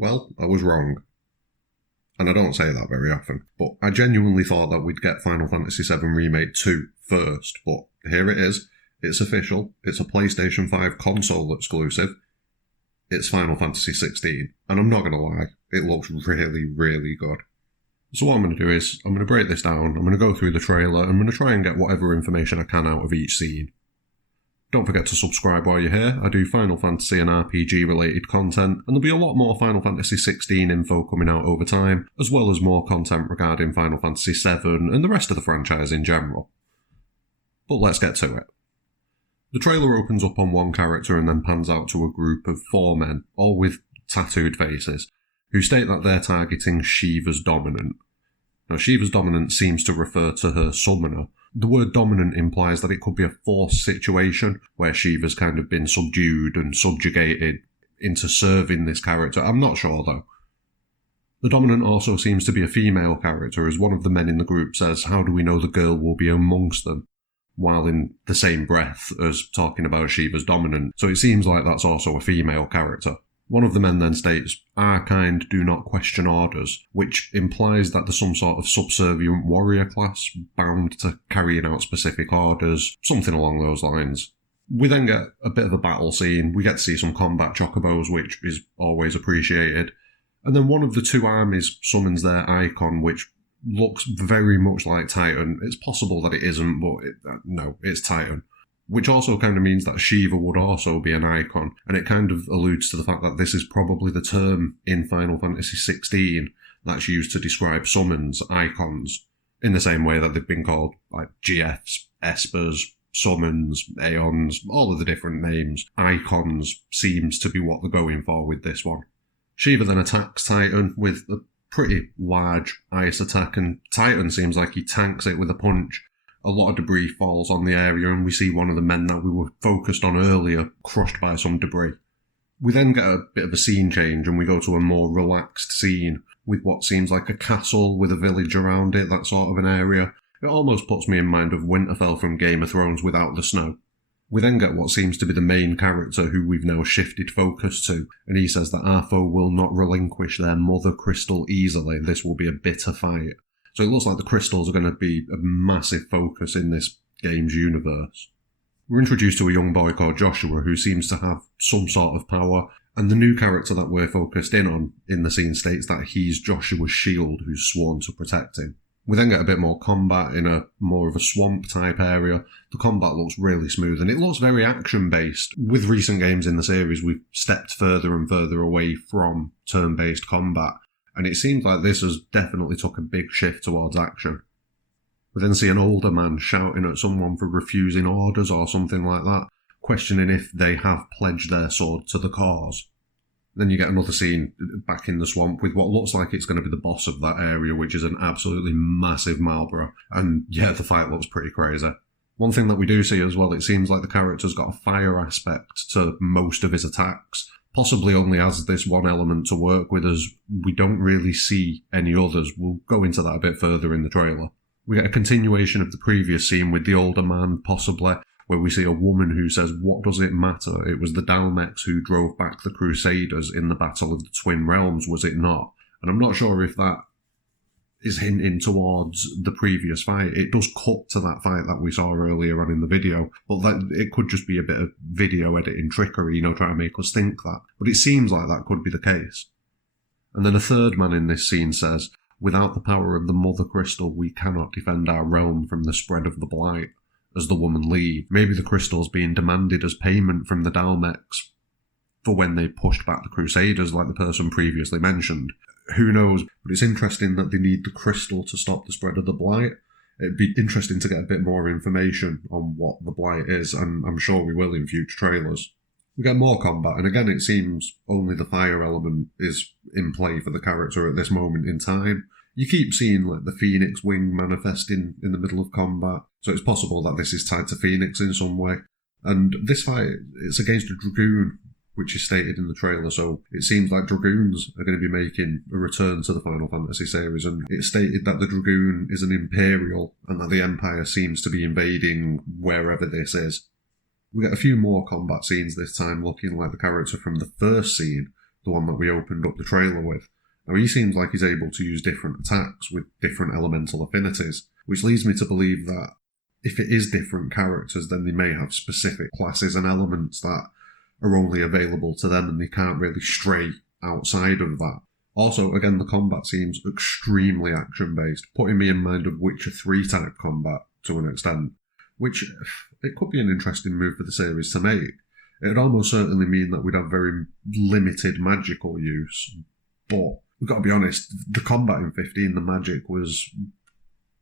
Well, I was wrong. And I don't say that very often, but I genuinely thought that we'd get Final Fantasy VII Remake 2 first, but here it is. It's official. It's a PlayStation 5 console exclusive. It's Final Fantasy XVI, and I'm not going to lie, it looks really, really good. So what I'm going to do is, I'm going to break this down, I'm going to go through the trailer, I'm going to try and get whatever information I can out of each scene. Don't forget to subscribe while you're here. I do Final Fantasy and RPG related content, and there'll be a lot more Final Fantasy XVI info coming out over time, as well as more content regarding Final Fantasy VII and the rest of the franchise in general. But let's get to it. The trailer opens up on one character and then pans out to a group of 4 men, all with tattooed faces, who state that they're targeting Shiva's dominant. Now, Shiva's dominant seems to refer to her summoner. The word dominant implies that it could be a forced situation where Shiva's kind of been subdued and subjugated into serving this character. I'm not sure though. The dominant also seems to be a female character, as one of the men in the group says, "How do we know the girl will be amongst them?" while in the same breath as talking about Shiva's dominant. So it seems like that's also a female character. One of the men then states, "Our kind do not question orders," which implies that there's some sort of subservient warrior class bound to carrying out specific orders, something along those lines. We then get a bit of a battle scene. We get to see some combat chocobos, which is always appreciated. And then one of the 2 armies summons their icon, which looks very much like Titan. It's possible that it isn't, but no, it's Titan. Which also kind of means that Shiva would also be an icon, and it kind of alludes to the fact that this is probably the term in Final Fantasy XVI that's used to describe summons, icons, in the same way that they've been called like GFs, Espers, summons, Aeons, all of the different names. Icons seems to be what they're going for with this one. Shiva then attacks Titan with a pretty large ice attack, and Titan seems like he tanks it with a punch. A lot of debris falls on the area, and we see one of the men that we were focused on earlier crushed by some debris. We then get a bit of a scene change, and we go to a more relaxed scene with what seems like a castle with a village around it, that sort of an area. It almost puts me in mind of Winterfell from Game of Thrones without the snow. We then get what seems to be the main character who we've now shifted focus to, and he says that our foe will not relinquish their mother crystal easily. This will be a bitter fight. So it looks like the crystals are going to be a massive focus in this game's universe. We're introduced to a young boy called Joshua who seems to have some sort of power, and the new character that we're focused in on in the scene states that he's Joshua's shield who's sworn to protect him. We then get a bit more combat in a more of a swamp type area. The combat looks really smooth and it looks very action based. With recent games in the series, we've stepped further and further away from turn-based combat, and it seems like this has definitely took a big shift towards action. We then see an older man shouting at someone for refusing orders or something like that, questioning if they have pledged their sword to the cause. Then you get another scene back in the swamp with what looks like it's going to be the boss of that area, which is an absolutely massive Marlborough. And yeah, the fight looks pretty crazy. One thing that we do see as well, it seems like the character's got a fire aspect to most of his attacks. Possibly only has this one element to work with, as we don't really see any others. We'll go into that a bit further in the trailer. We get a continuation of the previous scene with the older man, possibly, where we see a woman who says, "What does it matter? It was the Dalmex who drove back the Crusaders in the Battle of the Twin Realms, was it not?" And I'm not sure if that is hinting towards the previous fight. It does cut to that fight that we saw earlier on in the video, but that it could just be a bit of video editing trickery, trying to make us think that. But it seems like that could be the case. And then a third man in this scene says, "Without the power of the Mother Crystal, we cannot defend our realm from the spread of the Blight." As the woman leaves, maybe the crystal's being demanded as payment from the Dalmex for when they pushed back the Crusaders, like the person previously mentioned. Who knows? But it's interesting that they need the crystal to stop the spread of the Blight. It'd be interesting to get a bit more information on what the Blight is, and I'm sure we will in future trailers. We get more combat, and again it seems only the fire element is in play for the character at this moment in time. You keep seeing like the Phoenix wing manifesting in the middle of combat, so it's possible that this is tied to Phoenix in some way. And this fight, it's against a Dragoon, which is stated in the trailer, so it seems like Dragoons are going to be making a return to the Final Fantasy series, and it's stated that the Dragoon is an Imperial, and that the Empire seems to be invading wherever this is. We get a few more combat scenes this time, looking like the character from the first scene, the one that we opened up the trailer with. Now, he seems like he's able to use different attacks with different elemental affinities, which leads me to believe that if it is different characters, then they may have specific classes and elements that are only available to them and they can't really stray outside of that. Also, again, the combat seems extremely action-based, putting me in mind of Witcher 3 type combat to an extent, which it could be an interesting move for the series to make. It'd almost certainly mean that we'd have very limited magical use, but we've got to be honest, the combat in 15, the magic was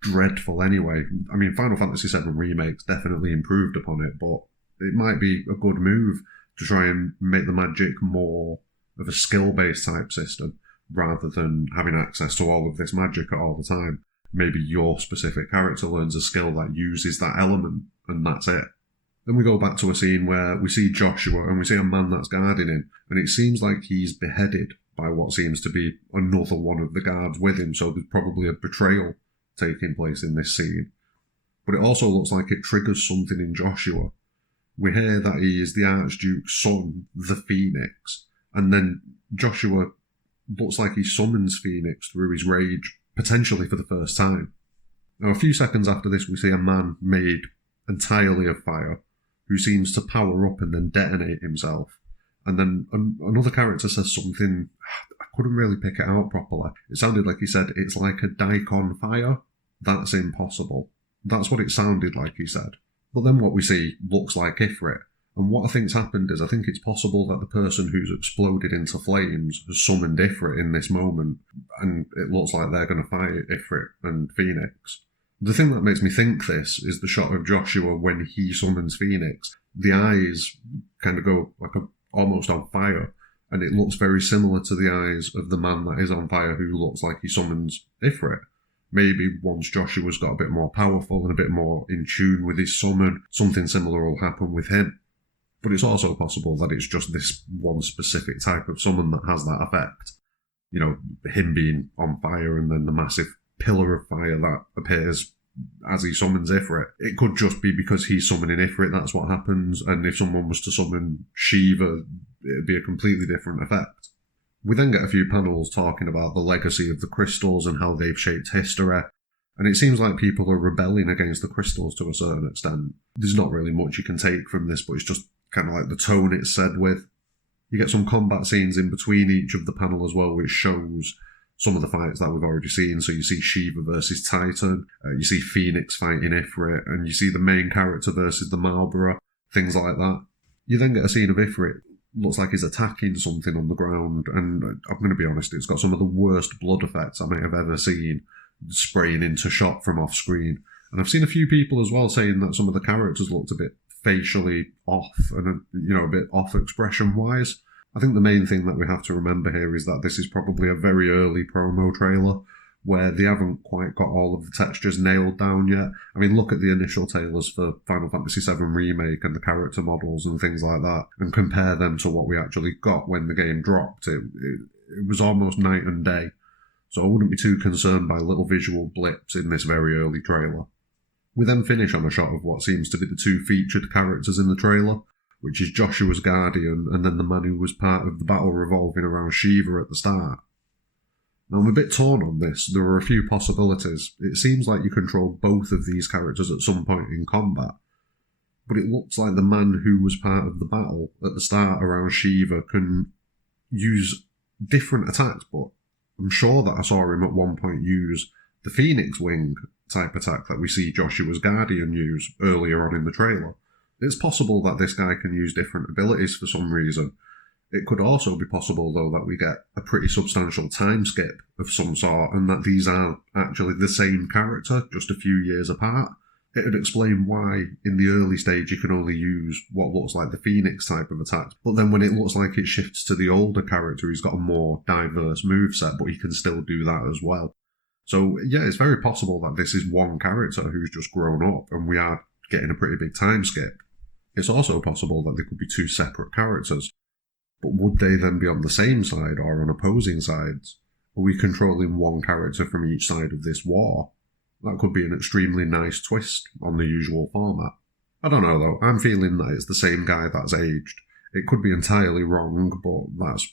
dreadful anyway. I mean, Final Fantasy VII Remake's definitely improved upon it, but it might be a good move to try and make the magic more of a skill-based type system, rather than having access to all of this magic at all the time. Maybe your specific character learns a skill that uses that element, and that's it. Then we go back to a scene where we see Joshua and we see a man that's guarding him, and it seems like he's beheaded by what seems to be another one of the guards with him, so there's probably a betrayal taking place in this scene. But it also looks like it triggers something in Joshua. We hear that he is the Archduke's son, the Phoenix, and then Joshua looks like he summons Phoenix through his rage, potentially for the first time. Now, a few seconds after this, we see a man made entirely of fire, who seems to power up and then detonate himself. And then another character says something, I couldn't really pick it out properly. It sounded like he said, it's like a daikon fire. That's impossible. That's what it sounded like he said. But then what we see looks like Ifrit. And what I think's happened is I think it's possible that the person who's exploded into flames has summoned Ifrit in this moment, and it looks like they're going to fight Ifrit and Phoenix. The thing that makes me think this is the shot of Joshua when he summons Phoenix. The eyes kind of go like almost on fire, and it looks very similar to the eyes of the man that is on fire who looks like he summons Ifrit. Maybe once Joshua's got a bit more powerful and a bit more in tune with his summon, something similar will happen with him. But it's also possible that it's just this one specific type of summon that has that effect. You know, him being on fire and then the massive pillar of fire that appears as he summons Ifrit. It could just be because he's summoning Ifrit, that's what happens, and if someone was to summon Shiva, it'd be a completely different effect. We then get a few panels talking about the legacy of the crystals and how they've shaped history, and it seems like people are rebelling against the crystals to a certain extent. There's not really much you can take from this, but it's just kind of like the tone it's said with. You get some combat scenes in between each of the panel as well, which shows some of the fights that we've already seen. So you see Shiva versus Titan, you see Phoenix fighting Ifrit, and you see the main character versus the Marlborough, things like that. You then get a scene of Ifrit, looks like he's attacking something on the ground, and I'm going to be honest, it's got some of the worst blood effects I might have ever seen, spraying into shot from off screen. And I've seen a few people as well saying that some of the characters looked a bit facially off and a bit off expression wise. I think the main thing that we have to remember here is that this is probably a very early promo trailer where they haven't quite got all of the textures nailed down yet. I mean, look at the initial trailers for Final Fantasy VII Remake and the character models and things like that, and compare them to what we actually got when the game dropped. It was almost night and day. So I wouldn't be too concerned by little visual blips in this very early trailer. We then finish on a shot of what seems to be the two featured characters in the trailer, which is Joshua's guardian and then the man who was part of the battle revolving around Shiva at the start. Now, I'm a bit torn on this. There are a few possibilities. It seems like you control both of these characters at some point in combat, but it looks like the man who was part of the battle at the start around Shiva can use different attacks, but I'm sure that I saw him at one point use the Phoenix Wing type attack that we see Joshua's guardian use earlier on in the trailer. It's possible that this guy can use different abilities for some reason. It could also be possible, though, that we get a pretty substantial time skip of some sort, and that these are actually the same character, just a few years apart. It would explain why, in the early stage, you can only use what looks like the Phoenix type of attacks, but then when it looks like it shifts to the older character, he's got a more diverse moveset, but he can still do that as well. So, yeah, it's very possible that this is one character who's just grown up, and we are getting a pretty big time skip. It's also possible that they could be two separate characters. But would they then be on the same side or on opposing sides? Are we controlling one character from each side of this war? That could be an extremely nice twist on the usual format. I don't know though, I'm feeling that it's the same guy that's aged. It could be entirely wrong, but that's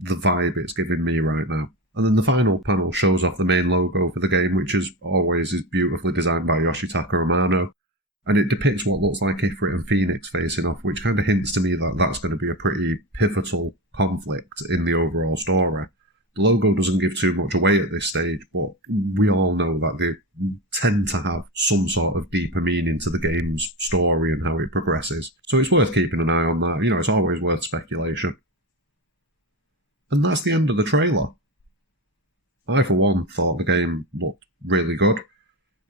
the vibe it's giving me right now. And then the final panel shows off the main logo for the game, which as always is beautifully designed by Yoshitaka Amano. And it depicts what looks like Ifrit and Phoenix facing off, which kind of hints to me that that's going to be a pretty pivotal conflict in the overall story. The logo doesn't give too much away at this stage, but we all know that they tend to have some sort of deeper meaning to the game's story and how it progresses. So it's worth keeping an eye on that. It's always worth speculation. And that's the end of the trailer. I, for one, thought the game looked really good.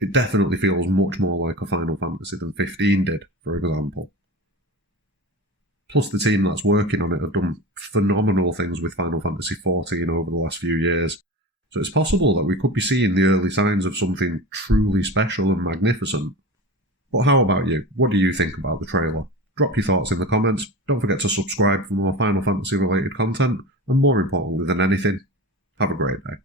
It definitely feels much more like a Final Fantasy than 15 did, for example. Plus, the team that's working on it have done phenomenal things with Final Fantasy XIV over the last few years, so it's possible that we could be seeing the early signs of something truly special and magnificent. But how about you? What do you think about the trailer? Drop your thoughts in the comments, don't forget to subscribe for more Final Fantasy related content, and more importantly than anything, have a great day.